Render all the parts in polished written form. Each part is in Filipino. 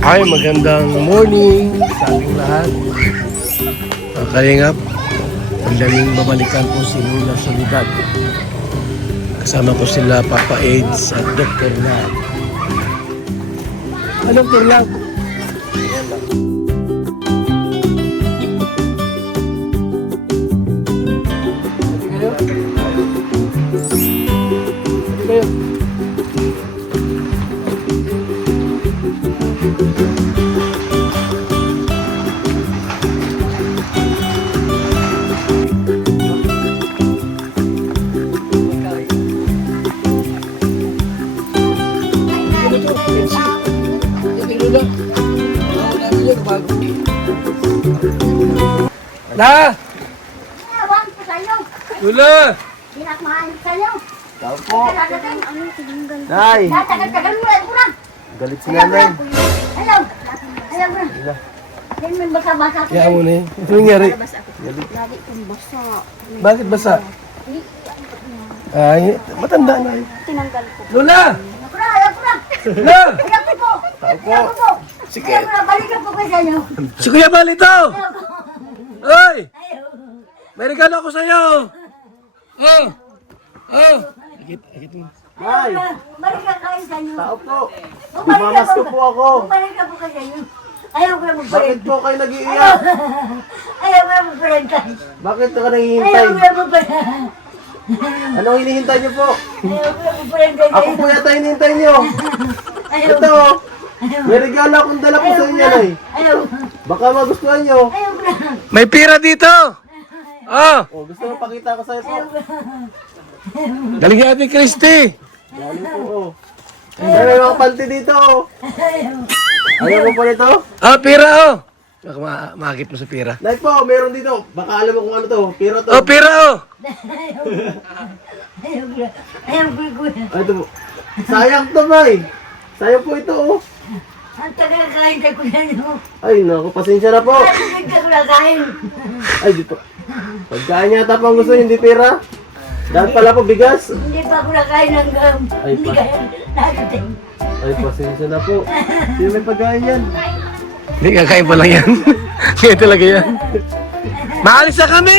Ay, magandang morning sa ating lahat. Kalingap, ang daming babalikan po si Lula Soledad. Kasama ko sila Papa AIDS at Dr. Lab. Dr. Lab? La! Ewan ko sa'yo. Lula! Pinakmahan ko sa'yo. Tao po. Nay. Nay. Tagal mo lang ko na. Galit si nanay. Ayaw. Ayaw mo na. Hindi mo basa-basa. Kaya mo na eh. Ito nangyari. Lagi kong basa. Bakit basa? Ay, matanda na eh. Tinanggal ko. Lula! Ayaw ko na. Lula! Ayaw ko po. Tao po. Ayaw ko po. Sige. Ayaw ko na. Balikan po ko sa'yo. Si Kuya Balito! Ayaw ko. Oy! Ayaw. May regalo ako sa'yo! Oh! Oh! Akit mo. Nay. Balikan kayo sa'yo. Tao po. Bumalik Mamas ko po ako. Bumalik po kayo sa'yo. Ayaw ko na Bakit magpalit. po kayo nag-iiyak? Ayaw ko na magpalit. Bakit ka Ayaw nanghihintay? ko na magpalit. Anong hinihintay niyo po? Ayaw ko na magpalit. Ako po yata hinihintay niyo. Ayaw. Ito. May regalo akong dala po sa inyo, Nay. Ayaw. Baka magustuhan niyo. Ayaw ko na. May pira dito! Oh! Oh, gusto mo pakita ko sa'yo po? Galing kay Ate Christy! Galing po. Oh. May mga panty dito. Ayaw mo po nito? Oh, pira oh! Baka makakit mo sa pira. Nay po, meron dito. Baka alam mo kung ano to. Pero to. Oh, pira oh! Ayaw ko na. Ayaw ko na. Ay, ito po. Sayang to, May. Sayang po ito, oh. Ang tagal kain ka ko na nyo. Ay, naku, pasensya na po. Ang tagal ka ko na kain. Ay, di po. Pagkain yata po ang gusto, hindi pera. Dahil pala po bigas. Hindi pa ako nakain ng gam. Ay, Hindi pa. kaya nakating. Ay, pasensya na po. Hindi may pagkain yan. Hindi, kakain pa lang yan. Kaya talaga yan. Maalis na kami!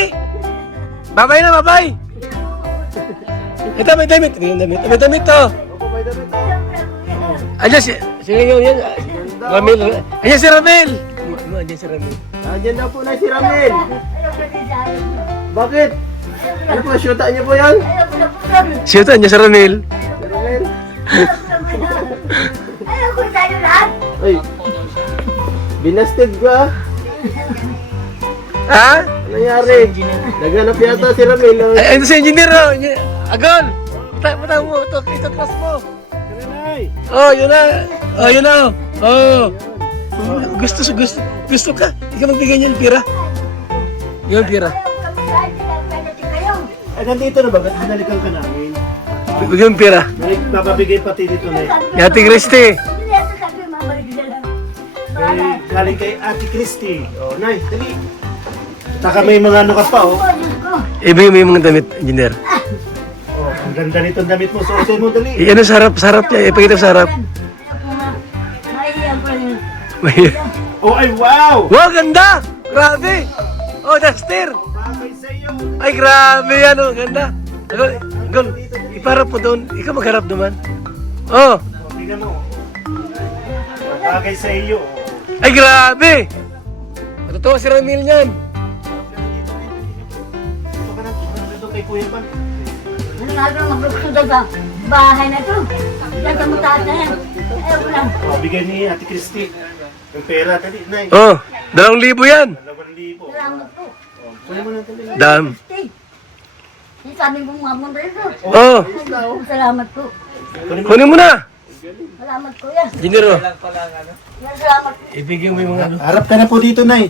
Babay na, babay! Ito, may damit. May damit. May damit to. Opo, may damit oh. Ayan, sino yung yan? Ramil. Ayan si Ramil! Ayan si Ramil. Nandiyan na po na si Ramel. Ayaw ko na sa akin. Bakit? Ano po, shoota niyo po yan? Ayaw ko na po kami. Sino to? Ayan si Ramil. Si Ramel. Ayaw ko tayo lahat. Ay, binasted ko ah. Ha? Ano nangyari? Naghanap yata si Ramel. Oh. Ay, ito si engineer oh. Agol! Pata mo. Ito class mo. Oh, yun na. Oh, yun na. Oh. Gusto ka. Ikaw magbigay niyan pira. Yung pira. Ayaw kami lahat. Pinagpanatin kayo. Ay, nandito na ba? Ba't binalikan ka namin? Bigyan yung pira. May papabigay pati dito na Ni Ate Christy. Hindi natin sabi mamalik na lang. kay, galing kay Ate Christy. O, Nay, dali. Taka may mga ano ka pa, oh. Oh, Diyos ko. Ibigay mo yung mga damit, engineer. Oh, ang ganda nito ang damit mo. Suotin mo, dali. Ano sarap niya. Ipakita sa sarap. Ayaw ko na. Mahihiyan ko na. Oh, ay, wow! Wow, ganda! Grabe! Oh, duster! Bagay sa iyo. Ay, grabe yan, oh. Ganda. Agol, iparap mo doon. Ikaw magharap naman. Oh, Oh, tingnan mo. Bagay sa iyo. ay, grabe! Matutuwa si Ramil niyan. Ito ka na. Ito kay Kuya Pan. Ano nga ba magluksod sa bahay na to? Diyan sa mutaas na yan. Ayaw ko lang. Oh, bigay ni Ate Christy. Yung pera, dali, Nay. Oh, 2,000 yan. 2,000. Salamat po. Kunin mo na, dali. Dam. Stay. Yung sabi kong mamunta ito. Oh, Salamat po. kunin mo na. Salamat po yan. Engineer, oh. Salamat po. Ibigay mo yung mga ano. Harap ka na po dito, Nay.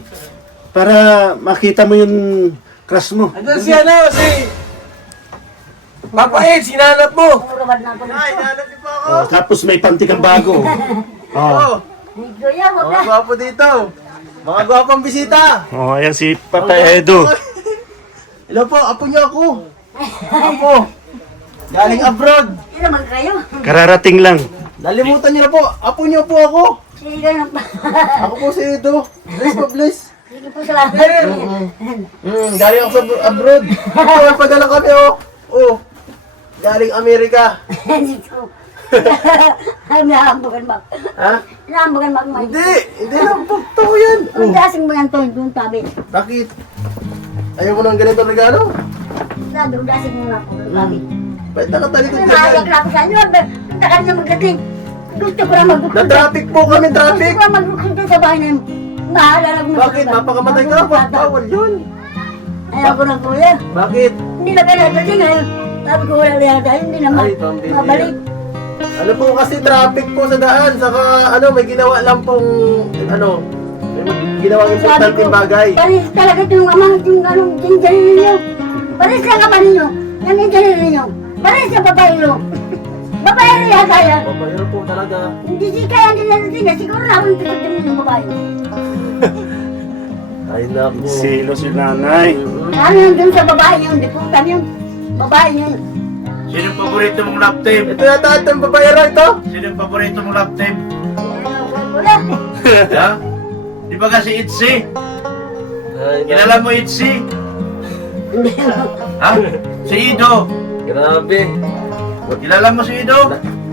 Para makita mo yung crush mo. Andun si si Papa Ed, sinanap mo. Murabad na ako. Ay, nahanap niyo po ako. Oh, tapos may panty kang bago. Oh. Oh, Medyo yan, wag mga na. gwapo dito. Mga gwapong bisita. Oh, ayan si Papa Edo. Hello po, apo niyo ako. Apo. Galing abroad. Hindi naman kayo. Kararating lang. Nalimutan niyo na po. Apo niyo po ako. Sige na pa. Ako po si Edo. Bless po, bless. Sige po salamat. Galing ako sa abroad. Ito, padala kami, oh. Oh. Galing Amerika. Dito. Ay, nahambagan ba? Ha? Nahambagan ba? Hindi lang. Totoo yan. Ang dasing mo yan to, yung tabi. Bakit? Ayaw mo ng ganitong regalo? Sabi, ang dasing mo na po, yung tabi. Ba't nakatalikod ka Naayak dyan? na ako sa inyo. Punta ka na magdating. Gusto ko na magbukod. Na-traffic po kami, traffic. Gusto ko na magbukod sa bahay na yun. Maalala ko na. Bakit? Mapakamatay ka? Bawal yun. Ayaw ko na po yan. Bakit? Hindi na kaya nadating ngayon. Sabi ko wala liya tayo, hindi naman Ay, pambihira. mabalik. Ano po kasi traffic po sa daan. Saka ano, may ginawa lang pong ano, may ginawa importanteng bagay. Paris talaga yung ama, yung anong ginger ninyo. Paris lang ama ninyo, yung ginger ninyo. Paris sa babae nyo. Babae rin kaya. Pabayro po talaga. Hindi si kaya hindi na natin, siguro na akong tikot din yung babae. Ay naku. Silo si nanay. Ano yun dun sa babae yun, di putan yun. Babae yun. Sino ang paborito mong lap tape? Ito yata itong babayro ito. Sino ang paborito mong lap tape? Wala. Ha? Di ba kasi Itzy? Kilala mo Itzy? Ha? Si Ido. Grabe. Kilala mo si Ido?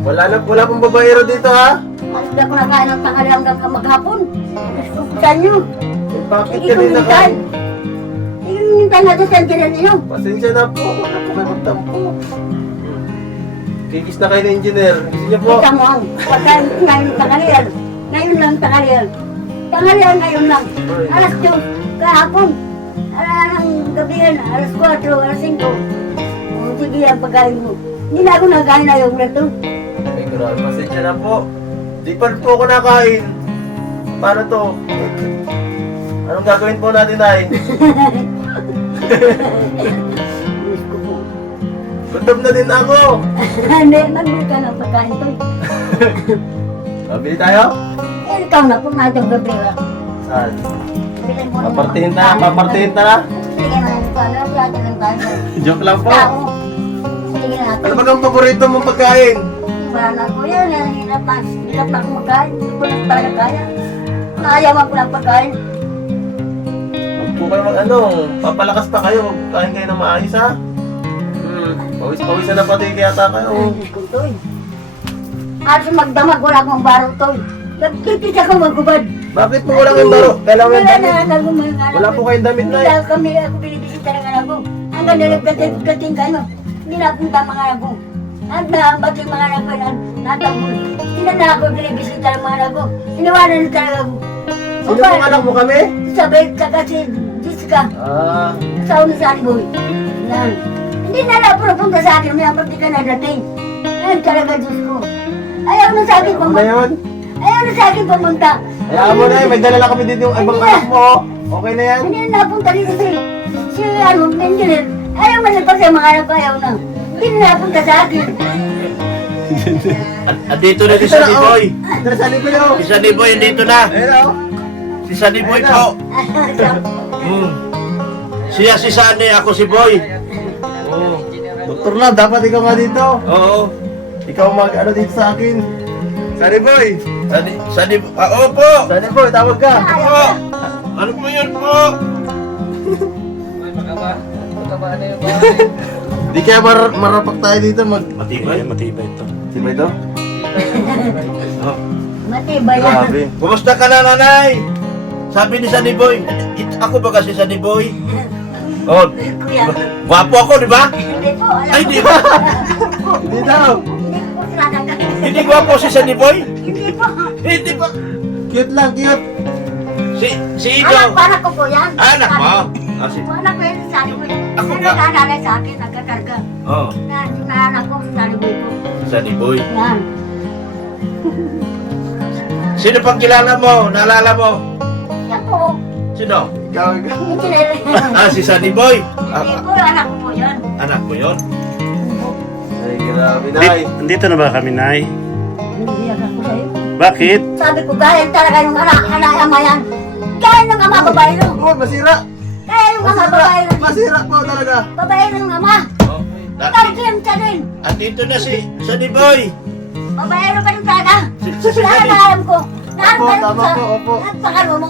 Wala pong babayro dito ha. Hindi ako nakain ng tanghali hanggang maghapon. Gusto ko sa inyo. Eh, bakit Sige kanina ka? kumintay. Sige kumintay natin sa engineer ninyo. Pasensya na po. Wala po kayo magtampo. Kikis na kayo ng engineer. Gusto niyo po? Kita mo ang pagkain ngayon tanghalian. Ngayon lang tanghalian. Tanghalian ngayon lang. Alas 2 kahapon. Alas ng gabihan. Alas 4, alas 5. O sige ang pagkain mo. Hindi na ako nakain na yung reto. Ay, grabe. Pasensya na po. Di pa rin po ako nakain. Paano to? Anong gagawin po natin ay? Miss ko po. Gutom na din ako. Hindi, magbili ka ng pagkain to. Mabili tayo? Eh, ikaw na po natin gabi. Saan? Bilhin mo na. Papartihin ta na, papartihin ta na. Sige na, ano, yata lang tayo. Joke lang po. Tao. Sige na natin. Ano ba ang paborito mong pagkain? Para ko yan, hirap na akong magkain. Hindi ko na talaga kaya. Naayawan ko lang pagkain. Huwag po kayo mag-ano, papalakas pa kayo. Kain kayo ng maayos ha. Pawis-pawisan na pati yata kayo. Ay, ko to eh. At magdamag, wala akong baro to eh. Nagkikit ako magubad. Bakit po walang yung baro? Kailangan yung damit. Wala Wala po kayong damit na eh. Hindi kami, ako binibisita ng anak ko. Hanggang nalagdating kayo. Hindi na punta mga anak ko. At nahambat yung mga anak ko na natambol. Hindi na ako binibisita ng mga anak ko. Iniwanan na talaga ako. Sino pong anak mo kami? Sabay ka kasi, Jessica. Ah, Sa una sa Boy. Yan. Hindi na lang pupunta sa akin, may apati ka na dating. Yan talaga, Diyos ko. Ayaw na sa akin ano na pumunta. yun? Ayaw na sa akin pumunta. Hayaan mo na eh, may dala lang kami dito yung ibang anak mo. Oh. Okay na yan? Hindi na napunta dito si ano, engineer. Ayaw man na pa sa mga anak ko, ayaw na. Hindi na napunta sa akin. Andito na si Sunny Boy. Ito na sa libre oh. Si Sunny Boy, andito na. Ayun oh. Si Sunny Boy po. Siya si Sunny, ako si Boy. Oh. Doktor Lab, dapat ikaw nga dito. Oo. Ikaw mag-ano dito sa akin. Sunny boy! Sunny Boy. Opo. Sunny boy, tawag ka. Opo. Ano po yun po? Di kaya marapak tayo dito Matibay, matibay ito. Di ba ito? Matibay yan. Grabe. Kumusta ka na, nanay? Sabi ni Sunny Boy. Ako ba kasi Sunny Boy? Oh, Kuya. gwapo ako, di ba? Hindi po, alam Ay, ko. di ba? Hindi daw. Hindi ko po sinakagay. Hindi gwapo si Sunny Boy? Hindi po. Hindi ba? Cute lang, cute. Si Anak, Ido. anak ko po yan. Anak mo? Ah, si... Anak ko yan, sabi ko. Ako Ano ba? nanay sa akin, nagkakarga. Oh, Na anak ko, sabi ko. Sunny Boy. Yan. Sino pang kilala mo? Naalala mo? Yan po. Sino? Ikaw, Engineer. Ah, si Sunny Boy. Hindi po, anak ko po yan. Anak mo yon? Ay, grabe na ay. Andito na ba kami, Nay? Hindi ako sa'yo. Bakit? Sabi ko, gaya talaga yung anak ama yan. Gaya ng ama, babae no. Oh, masira. Gaya yung ama, babae no. Masira po talaga. Babae ng ama. Oh. Tarkim ka din. Andito na si Sunny Boy. Babae no ka din talaga. Si Lahat Sunny. na alam ko. Opo, tama po, opo. Napakalo mo.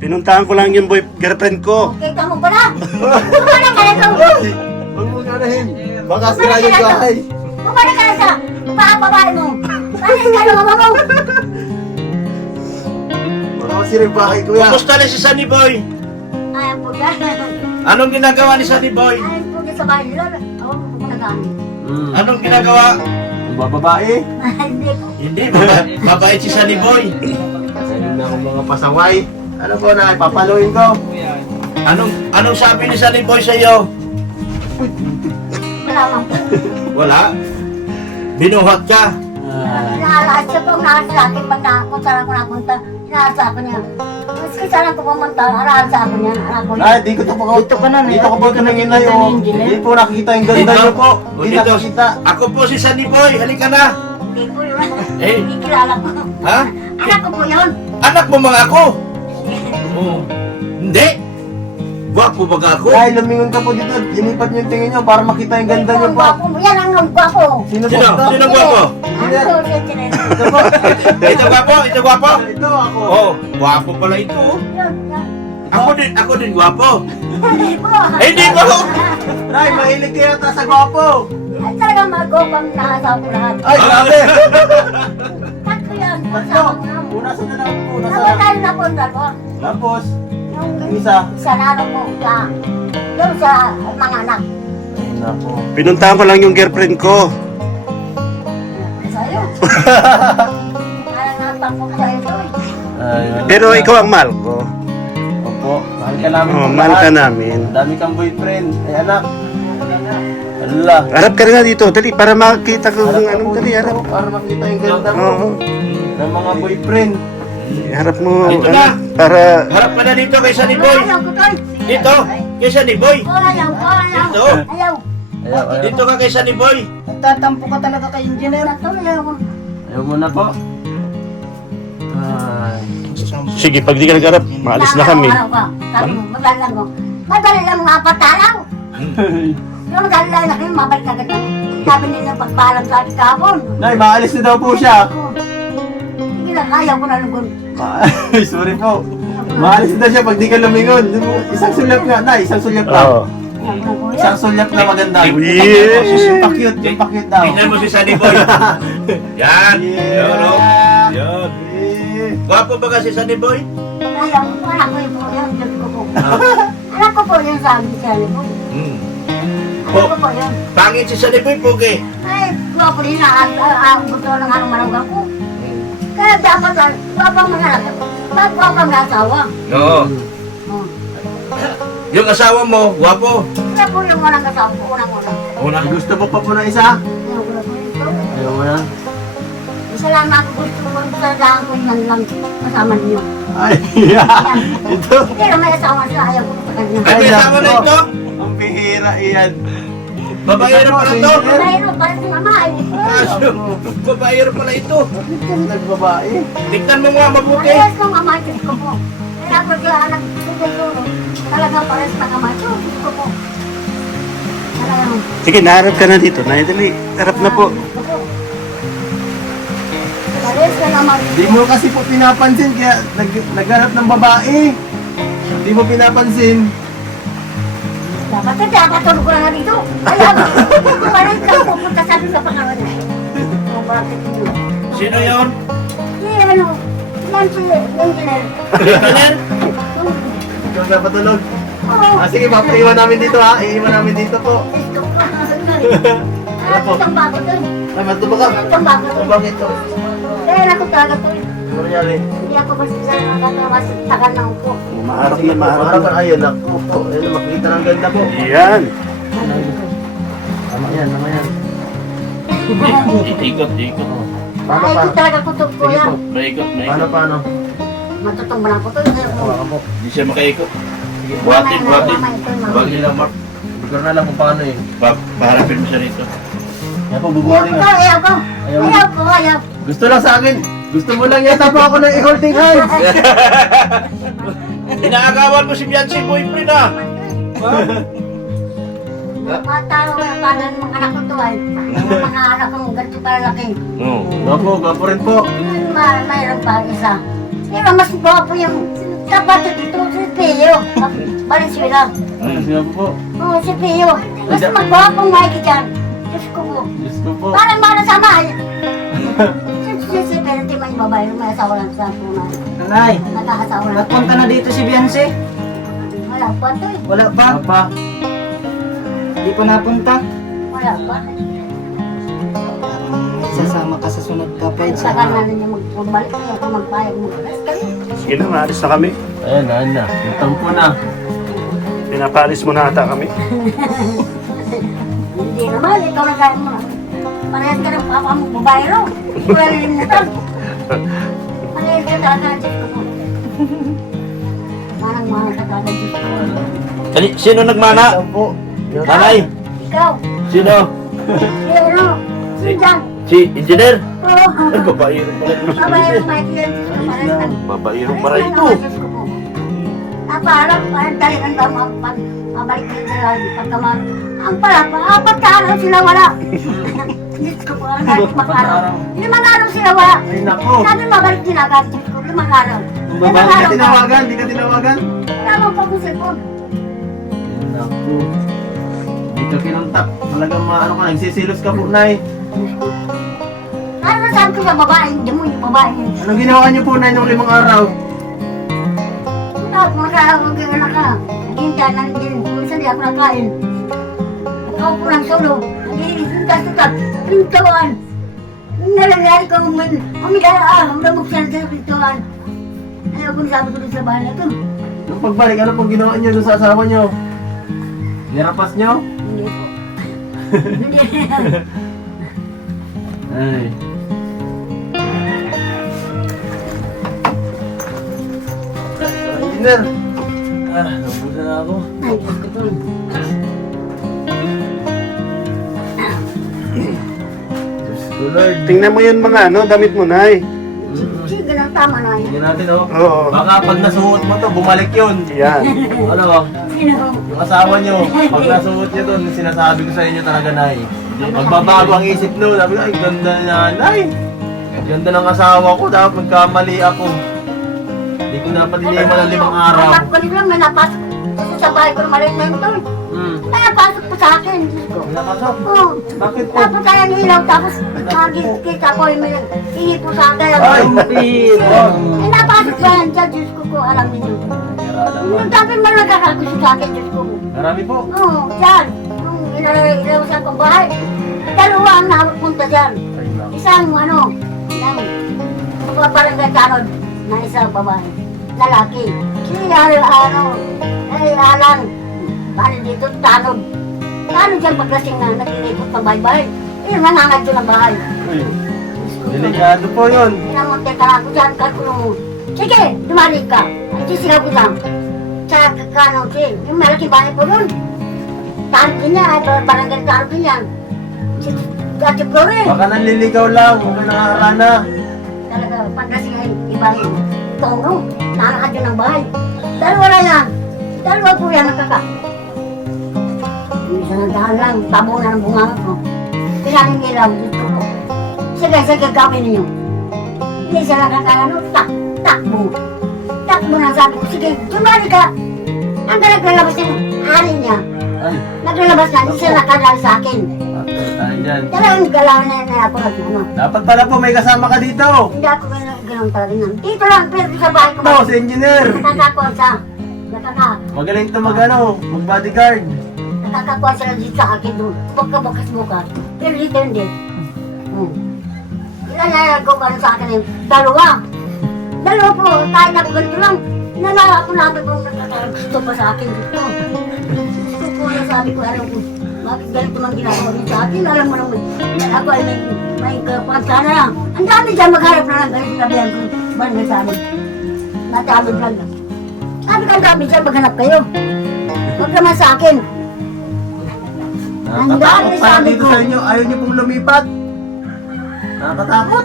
Pinuntahan ko lang yung girlfriend ko. Kita mo pala. Bumalik ka na ito. Huwag mo ganahin. Baka sira yung bahay. Bumalik ka na sa papabahay mo. Balik ka na mama mo. Baka masira yung bahay, kuya. Kumusta na si Sunny Boy? Ayan po yan. Anong ginagawa ni Sunny Boy? Ayan po yan sa bahay nila. Ako po nagamit. Anong ginagawa? Bababae. Hindi po. Hindi, mabait si Sunny Boy. Sa inyo na akong mga pasaway. Ano po na, papaluin ko. Anong sabi ni Sunny Boy sa iyo? Wala man po. Wala. Binuhat ka. Inaalaas siya po. Inaalaas sa akin. Pag kung saan ako napunta, inaalaas sa akin niya. Maski saan ako pumunta, inaalaas sa akin niya. Anak ko Ay, di ko to po. Dito ka na. Dito ko po tumingin na yun. Hindi po nakikita yung ganda niyo po. Hindi Dito. nakikita. Ako po si Sunny Boy. Halika na. Hindi po yun. Eh? Hindi kilala ko. Ha? Anak ko po yun. Anak mo mga ako? Oo. Hindi. Gwapo ba ako? Ay, lumingon ka po dito. Ilipat niyo yung tingin niyo para makita yung ganda niyo po. Gwapo mo. Yan ang gwapo. Sino po Sino? ito? Sino gwapo? Ano po yan sila? Ito po. Ito gwapo? Ito gwapo? Ito ako. Oh, gwapo pala ito. Yun, yan. Ako din gwapo. Hindi po. Hindi po. Nay, mahilig kayo ta sa gwapo. Ay, talagang magopang nakasaw ko lahat. Ay, grabe. Tatlo yan. Tatlo. Kasama ko na. Una sa dalawa po. Una Tapos sa... tayo napunta ko. Tapos, Yung isa. Isa na ano po. Yung sa mga anak. Nako. Pinuntahan ko lang yung girlfriend ko. Sa'yo. Parang napapok sa'yo to eh. Ay, Pero ikaw ang mahal ko. Opo, mahal ka namin. Oh, po mahal ka lahat. namin. Ang dami kang boyfriend. Ay, anak. Ala. Harap ka rin nga dito. Dali, para makita ko Harap yung ka anong po dali. dito Harap. para makita yung ganda mo. Oo. Ng mga boyfriend. Harap mo. Dito na. Para... Harap ka na dito kay Sunny Boy. Ayaw ko to eh. Dito, kay Sunny Boy. Ayaw. Dito. Ayaw. Ayaw. Dito ka kay Sunny Boy. Nagtatampo ka talaga kay engineer. Ayaw ko. Ayaw mo na po. Ay. Sige, pag di ka nag-harap, maalis na kami. Araw ka. Sabi mo, madali lang ko. Madali lang mga patalaw. Yung madali lang na kayo, mabalik agad na. Sabi nila pagpalang sa ating kahapon. Nay, maalis na daw po siya. Sige lang, ayaw ko na lugon. Ay, sorry po. Maalis na siya pag di ka lumingon. Isang sulyap nga, Nay. Isang sulyap lang. Oo. Ayaw ko na kuya. Isang sulyap na maganda. Yes. Yung pa-cute, yung pa-cute daw. Tingnan mo si Sunny Boy. Yan. Yun, oh. Yun. Gwapo ba kasi Sunny Boy? Ayaw ko, anak ko yung po yun. Diyos ko po. Anak ko po yun sabi siya po. Hmm. Anak ko po yun. Pangit si Sunny Boy, pugi. Ay, gwapo din na gusto ng anong marunga ko. Kaya dapat, gwapang mga anak. Gwapang mga asawa. Oo. Oh. Yung asawa mo, gwapo. Kaya po yung walang asawa ko, unang-unang. Una. Gusto mo pa po na isa? Ayaw ko na po ito. Ayaw mo na. Isa lang ako gusto ko sa daan ko yan lang kasama niyo. Ay, ito. Hindi na may asawa siya, ayaw ko sa kanya. Ay, may asawa na ito? Ang bihira iyan. Babaero pala ito. Mayroon pa si mama eh. Babaero pala ito. Nagbabae. Tignan mo nga mabuti. Ayos ko mama, Diyos ko po. Kaya ako sila anak ko siguro. Talagang pares na kamay ko, Diyos ko po. Talagang. Sige, naharap ka na dito. Nay, dali. Harap na po. Pares na naman. Di mo kasi po pinapansin kaya naghanap ng babae. Di mo pinapansin. Dapat na dapat tulog ko na nga dito. Ayaw. Parang ka pupunta sa akin sa pangalan. Ang bakit yun? Sino yun? Eh, ano? Yan si engineer. Engineer? Ikaw na patulog. Oo. Ah, sige, mapaiwan namin dito ha. Iiwan namin dito po. Gusto ko na isang bago dun. Ay, matuba ka. Isang bago dun. Bakit to? Kaya ako talaga to. Ano nangyari? Hindi ako basta sa nakatawas at takan ng upo. Maharap Sige, na, maharap maharap na. ka. Ayun, ako po. Ayun, makikita ng ganda po. Yan. Tama yan, tama yan. Ikot, ikot. Paano, Ay, ito paano? talaga ko to po Sige yan. po. Maikot, Paano, maikot. paano? Matutumbalan ko to. Hawakan po. Hindi siya makaikot. Buhatin, buhatin. Huwag nilang mark. Siguro na lang kung paano eh. Paharapin mo siya rito. Yan po, Ayaw bubuhatin ko, nga. ayaw ko. Ayaw mo. Ayaw ko, ayaw. Gusto lang sa akin. Gusto mo lang yata po ako ng i-holding hands. Inaagawan mo si Biancy, boyfriend ah. Matalo na pala ng mga anak ko to ay. Yung mga anak kong ganito kalaki. Oo. Gapo, gapo rin po. Mayroon pa isa. Pero mas gwapo yung tapat dito si Pio. Valenzuela. Ay, siya po. Oo, si Pio. Mas magwapong Mikey dyan. Diyos ko po. Diyos ko po. Parang manasama. Si Pero di may babae, may asawa lang sa punan. Nay, Nag-aasawa lang. napunta na dito si Beyonce? Wala pa to eh. Wala pa? Papa. Di pa napunta? Wala pa. Sasama ka sa sunod ka, Peds. Tagal na ninyo magbalik kaya kung magpayag mo. Sige na, maalis na kami. Ayan, na. Tampo na. Pinapalis mo na ata kami. Hindi naman, ikaw na gaya mo. Parehas ka ng papa mo, babae ro. Wala nalimutan. Parehas ka talaga, Diyos ko po. Manang-manang ka talaga, Diyos ko. Sino nagmana? Nanay? Ikaw, Sino? pero, sinjan. Si Engineer? Oo. Ay, babaero pala ito si Babae Engineer. ro, Michael, Diyos ko, parehas ka. Babaero para ito. Parang talingan ba mabalik din sila pagkamag. Ang pala, apat ka araw sila wala. Diyos ko po, ang limang araw. 5 araw sila wala. Ay, nako. Sabi mabalik din agad, Diyos ko, 5 araw. Babae, di ka tinawagan, di ka tinawagan. Wala mo pa kung cellphone. Ay, nako. Di ka kinuntak. Talagang maano ka, nagsisilos ka po, Nay. Ano na sabi ko sa babae, hindi mo yung babae yun. Anong ginawa niyo po, Nay, nung 5 araw? Tapos magkakawag ka na ka. Naghintay na din, minsan di ako nakain. Ikaw po ng solo. Naghihintay ka tutak, pintuan. Nalagay ko, mamaglamog siya sa pintuan. Ayaw ko sabi ko dun sa bahay na ito. Nung pagbalik, ano pong ginawa niyo doon sa asawa niyo? Nirapas niyo? Hindi po. Hindi. Ay. Engineer! Nabusan na ako. Ay, Diyos ko po. Diyos ko, Lord. Tingnan mo yun mga damit mo, Nay. Sige lang, tama na yan. Tingnan natin, oh. Oo. Baka pag nasuot mo to, bumalik yun. Yan. Ano, Sino? yung asawa nyo, pag nasuot nyo doon, sinasabi ko sa inyo talaga, Nay. Magbabago ang isip nun. Sabi ko, ay, ganda na, Nay. Ganda ng asawa ko, dapat magkamali ako. Hindi ko dapat iniwan ng 5 araw. Kapag ko lang, may napasok. Kasi sa bahay ko na maliit na yun to. Napasok po sa akin, Diyos ko. Nakasok. Oo. Bakit po? Tapos kaya nilaw, tapos nakikita ko yung may ihi po sa akin. Ay! Eh, napasok ba yan dyan, Diyos ko po, alam niyo. Yung dami man nagkakagusto sa akin, Diyos ko. Marami po. Oo, dyan. Nung inalawasan kong bahay, 2 ang napunta dyan. Ay, naku. Isang ano, yung barangay tanod na isang babae, lalaki. Siya ano, ay alang, paano dito, tanod. Tanod dyan paglasing na nag-iikot ng bahay-bahay. Eh, nanangad doon ang bahay. Uy, delikado po yun. Pinamunti ka ako dyan, kalkulong mo. Sige, dumali ka. Ay, di sila ko lang. Sa kakano, yung malaking bahay po doon. Tanod din yan, ay barangay tanod din yan. Si Gati Flores. Baka nanliligaw lang, huwag ka nakakarana. Talaga, pagkasing ay ibang tono, nakakad yun ang bahay. Dalawa na yan. Dalawa po yan nakaka. Isa ng daan lang, tabo na ng bunganga ko. Pinaling ilaw, dito ko. Sige, gawin ninyo. Hindi siya nakakano, takbo. Takbo na sabi ko, sige, dumali ka. Ang naglalabas yung hari niya. Ay, Naglalabas na, hindi siya nakadal sa akin. tayo dyan. Talagang galaw na ako ano. Dapat pala po may kasama ka dito. Hindi ako ganun talaga yan. Dito lang, pero sa bahay ko. Ito, si engineer. Nakakakuha sa, Magaling ito mag-bodyguard. nakakakuha sila dito sa akin doon. Bukas-bukas. Pero dito hindi. Ilan na nagkukuha sa akin yun? 2. 2 po, tayo na po ganito lang. Nalala ko namin kung gusto pa sa akin dito. Gusto ko na sabi ko, alam ko, bakit ganito man ginagawa niyo sa akin? Alam mo naman, ako ay may kapansana lang. Ang dami dyan magharap na lang, ganito sabihan ko, barangay sa amin. Natabod lang lang. Sabi ko, ang dami dyan maghanap kayo. Huwag naman sa akin. Ang dami Nakakatakot sa para amin dito ko. sa inyo. Ayaw niyo pong lumipat. Nakakatakot.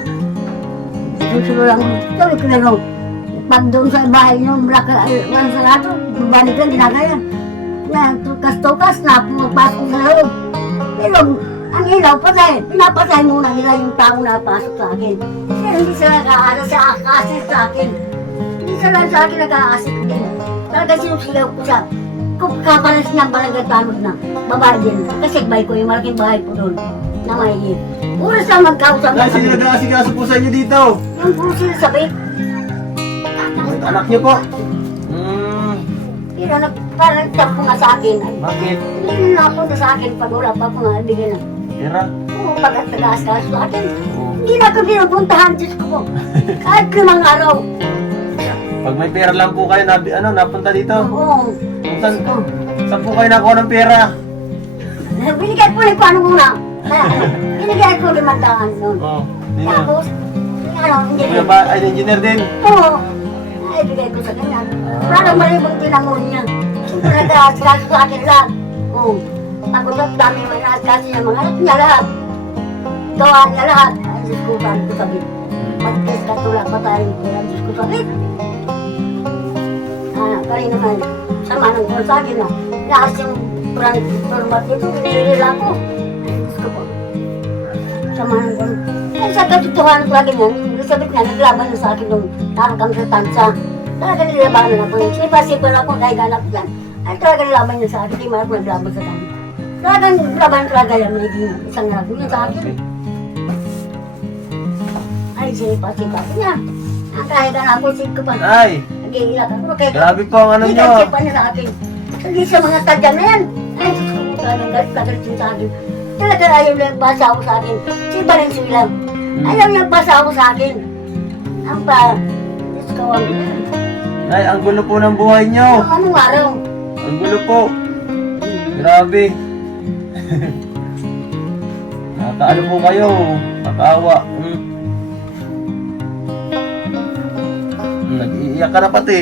Susunod lang, tuloy ko na rin. Pag doon sa bahay nyo, wala sa lato, balik lang, ginagaya. Yan, tukas-tukas na, pumapasok sa loob. Pero, ang ilaw, patay. Pinapatay muna nila yung tao na pasok sa akin. Pero hindi sila nakaano sa akasin sa akin. Isa lang sa akin nag-aasik din. Talaga sinusigaw ko siya. Kung kapalas niya barangay tanod na, babae din. Kasi bay ko yung malaking bahay po doon. Na may oras lang magkausap Nay, sino nag-aasikaso po sa inyo dito? yung puro sinasabi. Anak niyo po. Pero parang tampo nga sa akin. Ay, Bakit? hindi na ako na sa akin pag wala pa ako nga bigyan ng Tira. pag nag-aasikaso sa akin. Hindi na ako pinupuntahan, Diyos ko po. Kahit limang araw. Pag may pera lang po kayo, napunta dito. Oo. Saan po kayo nakuha ng pera? Binigay ko rin paano muna. Binigay ko 500 noon. Oh, dito. Tapos, hindi Kuya rin. ba, ay engineer din. Oo. Ay, bigay ko sa kanya. Parang malibang tinangon niya. Siyempre nag-aasikaso sa akin lahat. Oo. Ako na dami may naaskaso niya, mga anak niya lahat. Gawaan niya lahat. Ay, Diyos ko, paano ko sabi. Mag-test ka tulad pa tayo. Pero Diyos ko sabi. Kanina nga, sama ng kuwan sa akin na. Lakas yung turmat dito, pinihila ko. Ay, Diyos ko po. Sama ng kuwan. Ay, sa katotohanan sa akin yan, Elizabeth nga, naglaban na sa akin nung narang kami sa tansa. Talaga nilabanan ako yun. Sipa-sipa na ako dahil ganap dyan. Ay, talaga nilaban niya sa akin. Di man ako naglaban sa tansa. Talagang laban talaga yan, naging isang laban niya sa akin. Ay, sipa-sipa ko niya. Kahit na ako, sipa pa. Ay, Nag-iilak ako. Kaya grabe po ang ano hindi nyo. ka niya sa akin. Hindi sa mga tadyan na yan. Ay, talagang galit yun sa akin. Talaga ayaw niya basa ako sa akin. Sipa rin sila. Ayaw niya basa ako sa akin. Ang pa, Diyos ko, Nay, ang gulo po ng buhay nyo. anong araw? Ang gulo po. Grabe. Nakakaano po kayo. Nakakaawa. Nag-iiyak ka na pati.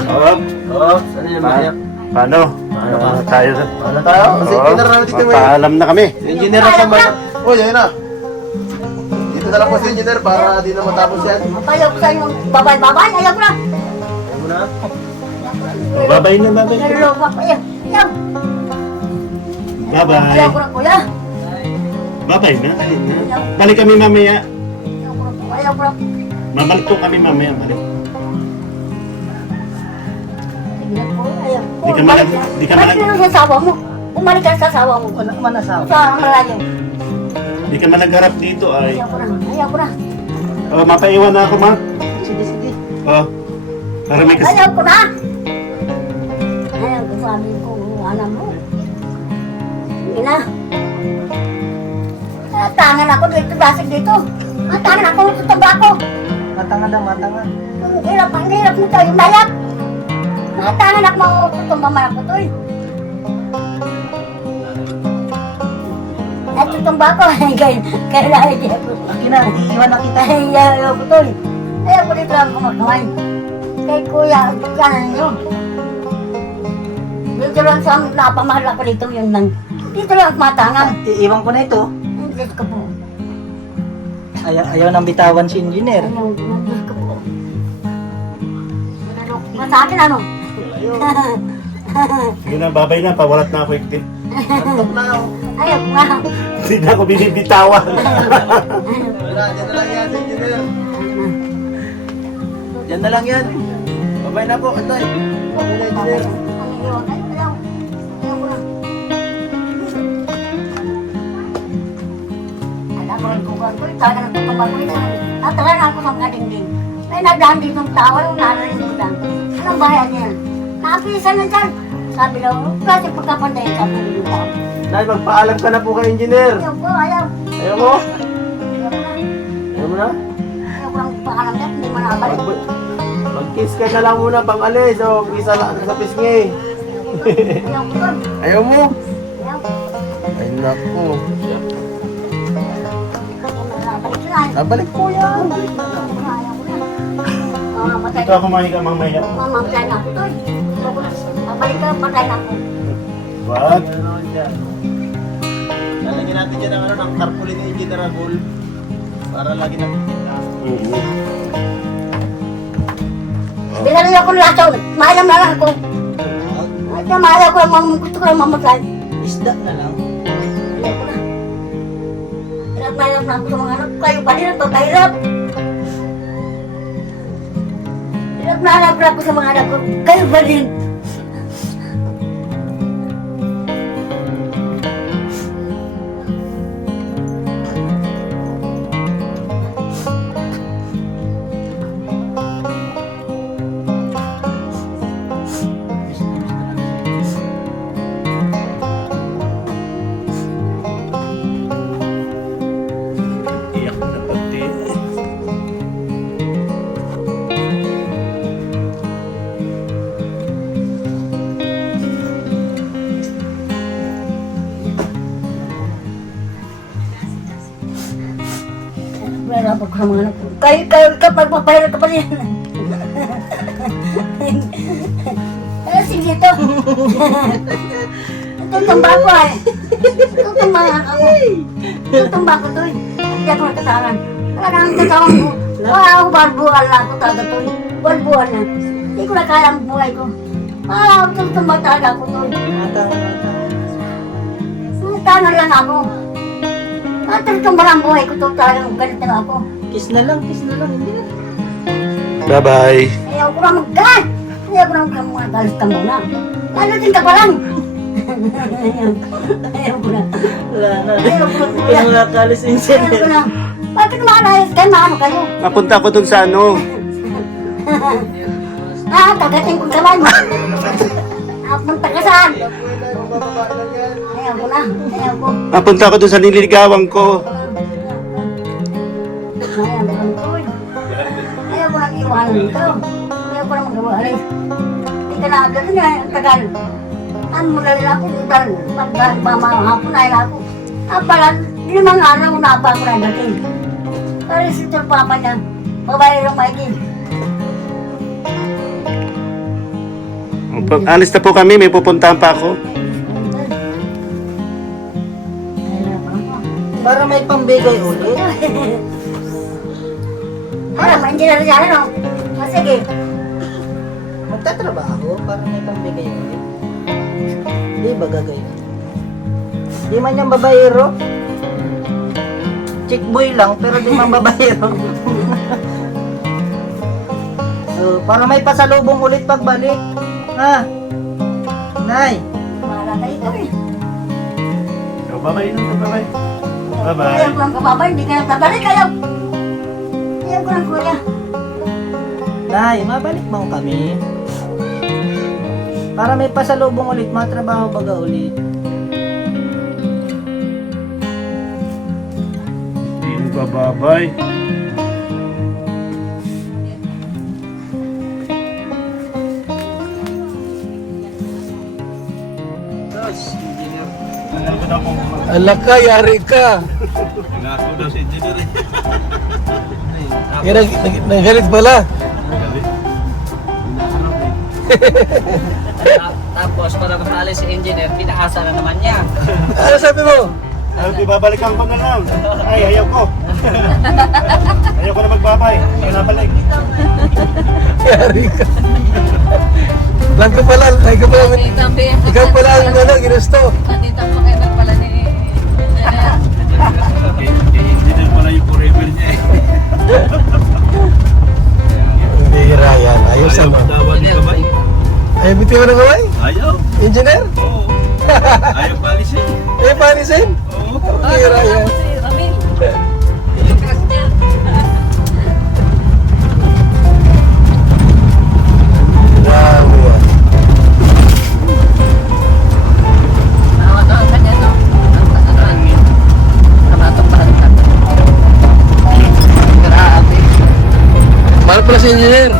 Ano yung maiyak? Paano? Paano ka? Tayo. Ano tayo? Kasi engineer na dito mo eh. Paalam na kami. Si engineer na naman. Oh, yan na. Dito na lang po si engineer para di na matapos yan. Ayaw ko sa inyo, babay-babay, ayaw ko na. Ayaw mo na. Babay na, babay. Naluloko ako, ayaw. Ayaw. Bye-bye. Ayaw ko na, kuya. Bye-bye na. Balik kami mamaya. Ayaw ko na, ayaw ko na. Mabalik po kami mamaya. Balik. Tingnan ko, ayaw. Di ka malag- di ka malag- Balik ka na sa asawa mo. Bumalik ka sa asawa mo. Wala naman asawa. Sa malayo. Di ka managharap dito ay. Ayaw ko na, ayaw ko na. Oh, mapaiwan na ako, ma. Sige, sige. Oh. Para may Ayaw ko na. Ayaw ko, sabi ko, alam mo. Sige na. Tangan ako dito, basig dito. Tangan ako, tutaba ako. Matanga daw, matanga. Ang hirap nito, yung mayat. Tangan ako, tutumba man ako to eh. Ay, tutumba ako. Kaya lagi ako. Laki na, iiwan na kita. Ay, ayaw ko to eh. Ayaw ko dito lang kumakain. Kay kuya, yan ninyo. Dito lang sa napamahal ako dito yun lang. Dito lang matangan. Iiwan ko na ito. Ang Diyos ko po. Ayaw nang bitawan si engineer. Ayaw, ang Diyos ko po. Nga sa akin ano? Sige na, babay na. Pawalat na ako iktin. Antok na ako. Ayaw ko nga. Hindi na ako binibitawan. Wala, dyan na lang yan, engineer. Yan na lang yan. Babay na po, Anday. Babay na, engineer. Ayaw, ayaw, ayaw. Ayaw ko na. Alam mo rin kung ko, talaga nagtutumba ko ito. Natalaga ako sa mga dingding. May nagdaan dito ng tao, yung nararin ko lang. Anong bayan niya? Nakapisa na dyan. Sabi daw, kasi pagkapandayin sa mga dito. Nay, magpaalam ka na po kay engineer. Ayaw ko, ayaw. Ayaw mo? Ayaw ko na. Ayaw mo na? Ayaw ko lang pakalam dyan, hindi man nakabalik. Mag-kiss ka na lang muna pang alis. O, isa lang sa pisngi. Ayaw ko doon. Ayaw mo? Ayaw. Ay, naku. Ayaw man nakabalik sila. Nabalik po yan. Ayaw ko na, ayaw ko na. Mamatay Ito ako mahiga mamaya. Mamatay na ako doon. Ayaw ko na. Mabalik ka, patay na ako. Wag. Lalagyan natin dyan ang ng tarpaulin ni Engineer Agul. Para lagi nakikita. Binali ako ng lasaw. Maalam na lang ako. Maalam ko lang, gusto ko lang mamatay. Isda na lang. Ayaw ko na. Hirap na hirap na ako sa mga anak. Kayo pa rin ang papahirap. Hirap na hirap na ako sa mga anak ko. Kayo pa rin. Iyak na pati. Hirap ako sa mga anak ko. Kayo kapag papahirap ka pa rin. Sige ito. Tutumba ko eh. Tutumba ako. Tutumba ko to eh. Hindi ako nagkataran. Talagang katawan ko. Wow, barbuhan na ako talaga to eh. Barbuhan na. Hindi ko na kaya ang buhay ko. Tutumba talaga ako to eh. Tangan lang ako. Tutumba lang ang buhay ko to. Talagang galit na ako. Kiss na lang, hindi na. Bye-bye. Ayaw ko na mag-galit. Ayaw ko na mag-galit ka muna. Lalating ka pa lang. Ayaw ko na. Wala na. Ayaw ko na. Pinangakalis yung Ayaw ko na. Bakit makanayos kayo? Maano kayo? Napunta ko dun sa ano. Kagating ko kamay mo. Punta ka saan? Ayaw ko na. Ayaw ko. Napunta ko dun sa nililigawan ko. Ayaw ko na. Ayaw ko na iwanan dito. Ayaw ko na mag-awalis. Hindi ka na agad na. Ang tagal. Ano mo na rin ako. Pagmamahapon na rin ako. Pala, 5 araw na pa ako na dating. Pero si Tol Papa niya, babae lang Mikey. Alis na po kami, may pupuntahan pa ako. Para may pambigay ulit. Hindi na rin yan, ano? Sige. Magtatrabaho para may pambigay ulit. Di ba gagayon? Di man yung babayero. Chick boy lang, pero di man babayero. So, para may pasalubong ulit pagbalik. Ha? Nay? Wala kayo ito eh. So, bye-bye nun, bye-bye. Ayaw ko lang kababay, hindi ka lang tabalik kayo. Ayaw ko lang kuya. Nay, mabalik mo kami. Para may pasalubong ulit, matrabaho baga ulit. Hindi bababay. Alak ka, yari ka. Nangako daw si engineer. Nagalit pala. Tapos pag nag-alis si engineer, pinaasa na naman niya. Ano sabi mo? Di babalikan ko na lang. Ay, ayaw ko. Ayaw ko na magbabay. Ayaw na balik. Yari ka. Lang ka pala, ikaw pala ang ginusto. Patita pa kayo pala ni... Engineer pala yung forever niya eh. Hindi yan. Ayos Ayaw naman. matawa ni Kabay. Ayaw bitiwan ng gaway? Ayaw. Engineer? Oo. Ayaw palisin. Ayaw panisin? Oo. Tira yan. Ramil. Dami yan. Nakakatawa ka niya, no? Nakatapahan ka. Grabe. Mahal pala si engineer.